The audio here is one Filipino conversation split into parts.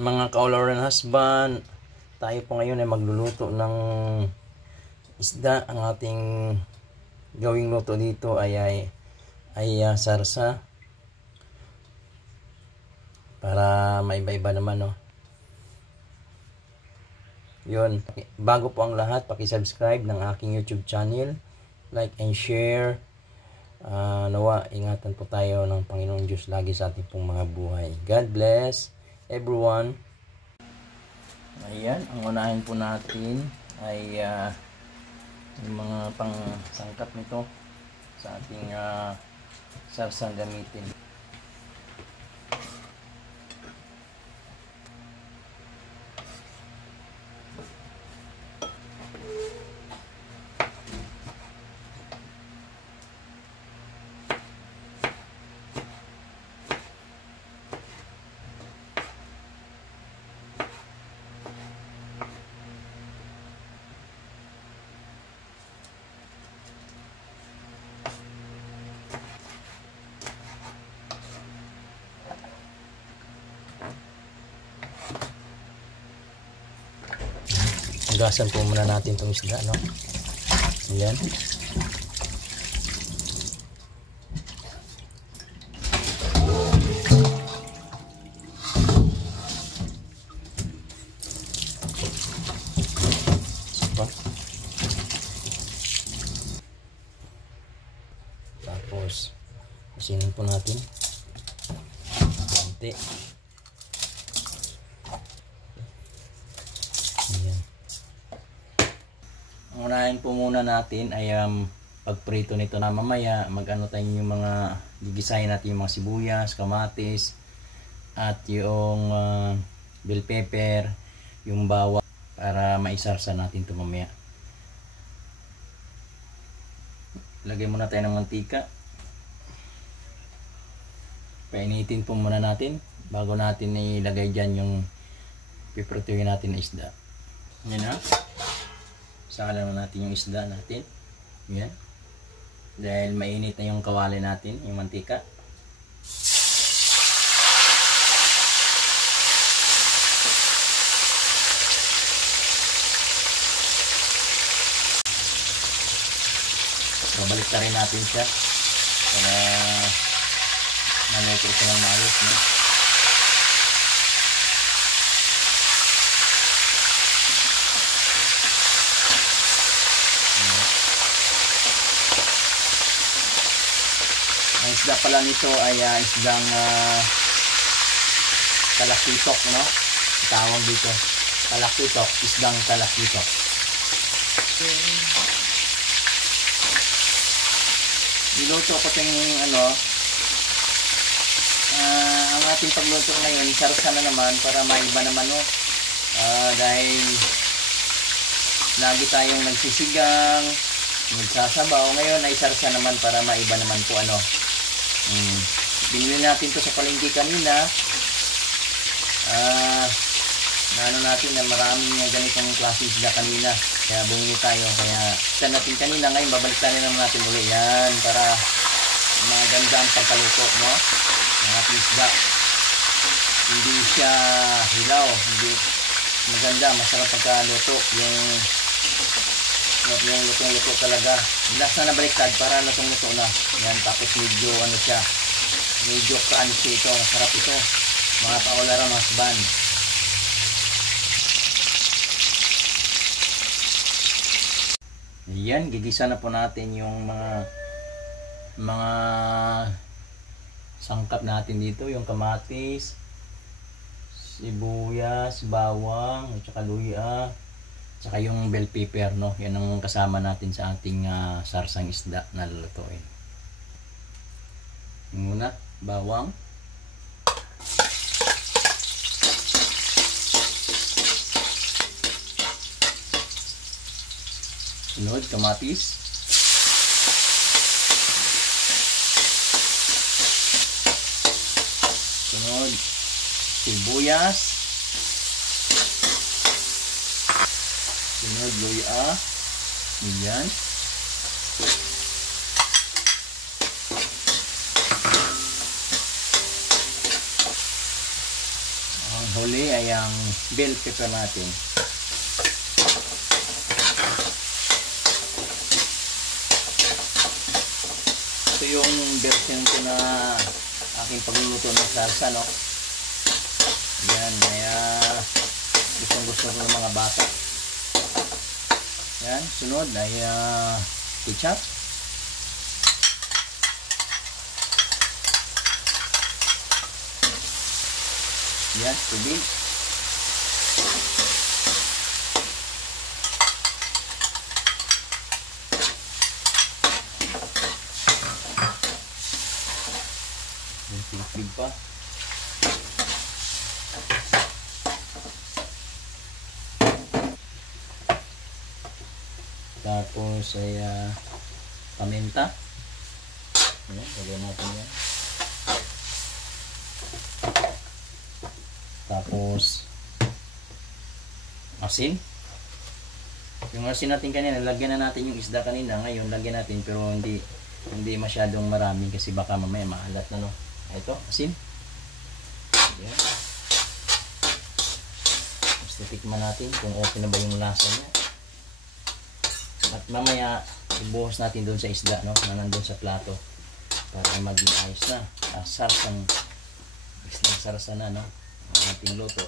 Mga ka-all-around husband, tayo po ngayon ay magluluto ng isda. Ang ating gawing luto dito ay sarsa. Para maiba-iba naman, no. Yun, bago po ang lahat, paki-subscribe ng aking YouTube channel, like and share. Nawa, ingatan po tayo ng Panginoong Diyos lagi sa ating pong mga buhay. God bless everyone. Ayan, ang unahin po natin ay yung mga pang sangkap nito sa ating sarsang gamitin. Hugasan po muna natin itong isda, no? Ayan. Tapos, asinin po natin. Konti. Unahin po muna natin ay pagprito nito na mamaya. Mag-ano tayo yung mga gigisahin natin, yung mga sibuyas, kamatis at yung bell pepper, yung bawang para maisarsa natin ito mamaya. Lagay muna tayo ng mantika. Painitin po muna natin bago natin ilagay dyan yung piprituhin natin na isda. Yan na. Saka lang natin yung isda natin. Yan. Dahil mainit na yung kawali natin, yung mantika. So, balik na rin natin siya para maluto siya ng maayos, no? Ang isda pala nito ay isdang talakitok, no? Tawag dito, talakitok, isdang talakitok. Niluto ko itong ang ating pagluto ngayon, sarsa na naman para maiba naman, no? Dahil lagi tayong nagsisigang, nagsasabaw. Ngayon ay sarsa naman para maiba naman po, ano. Binili natin to sa palengke kanina. Natin na maraming ganitong klase isda kanina. Kaya bumili tayo. Kaya kita natin kanina. Ngayon babalik tayo naman natin ulit. Yan. Para maganda ang pagkaluto, no? Ang ating isda. Hindi siya hilaw. Hindi maganda. Masarap pagkaluto. Yung lutong-luto talaga. Bilas na nabaliktad para lutong-luto na. Yan, tapos medyo siya, medyo crunchy ito. Masarap ito, mga ka-all-around husband. Yan, gigisa na po natin yung mga sangkap natin dito. Yung kamatis, sibuyas, bawang, at saka luya, saka yung bell pepper, no? Yan ang kasama natin sa ating sarsang isda na lulutuin. Muna, bawang. Sunod, kamatis. Sunod, sibuyas. Sunod, luya. Yan. huli ay ang bell pepper natin. Ito yung version ko na aking pagluluto ng salsa, no? Yan, kaya gusto ko ng mga bata. Yan, sunod ay ketchup. Yan, tubig. Yan, tubig pa. Tapos ay paminta. Ayan, lagyan natin yan. Tapos asin. Yung asin natin kanina, lagyan na natin yung isda kanina. Ngayon, lagyan natin pero hindi masyadong marami kasi baka mamaya maalat na, no? Ito, asin. Ayan. Basta tikman natin kung okay na ba yung lasa niya. At mamaya, ibuhos natin doon sa isda, no? Na nandun sa plato. Para maging ayos na. Sarsang na, no? Ang ating luto.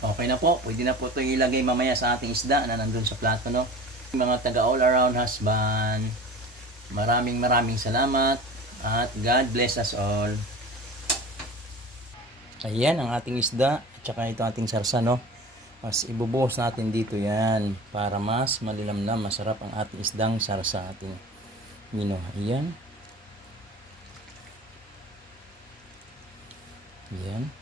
Okay na po. Pwede na po ito ilagay mamaya sa ating isda na nandun sa plato, no? Mga taga all around husband, maraming salamat at God bless us all. Ayan ang ating isda at saka ito ating sarsa, no? Mas ibubuhos natin dito yan para mas malilamnam, masarap ang ating isdang sarsa ating mino. Ayan. Ayan.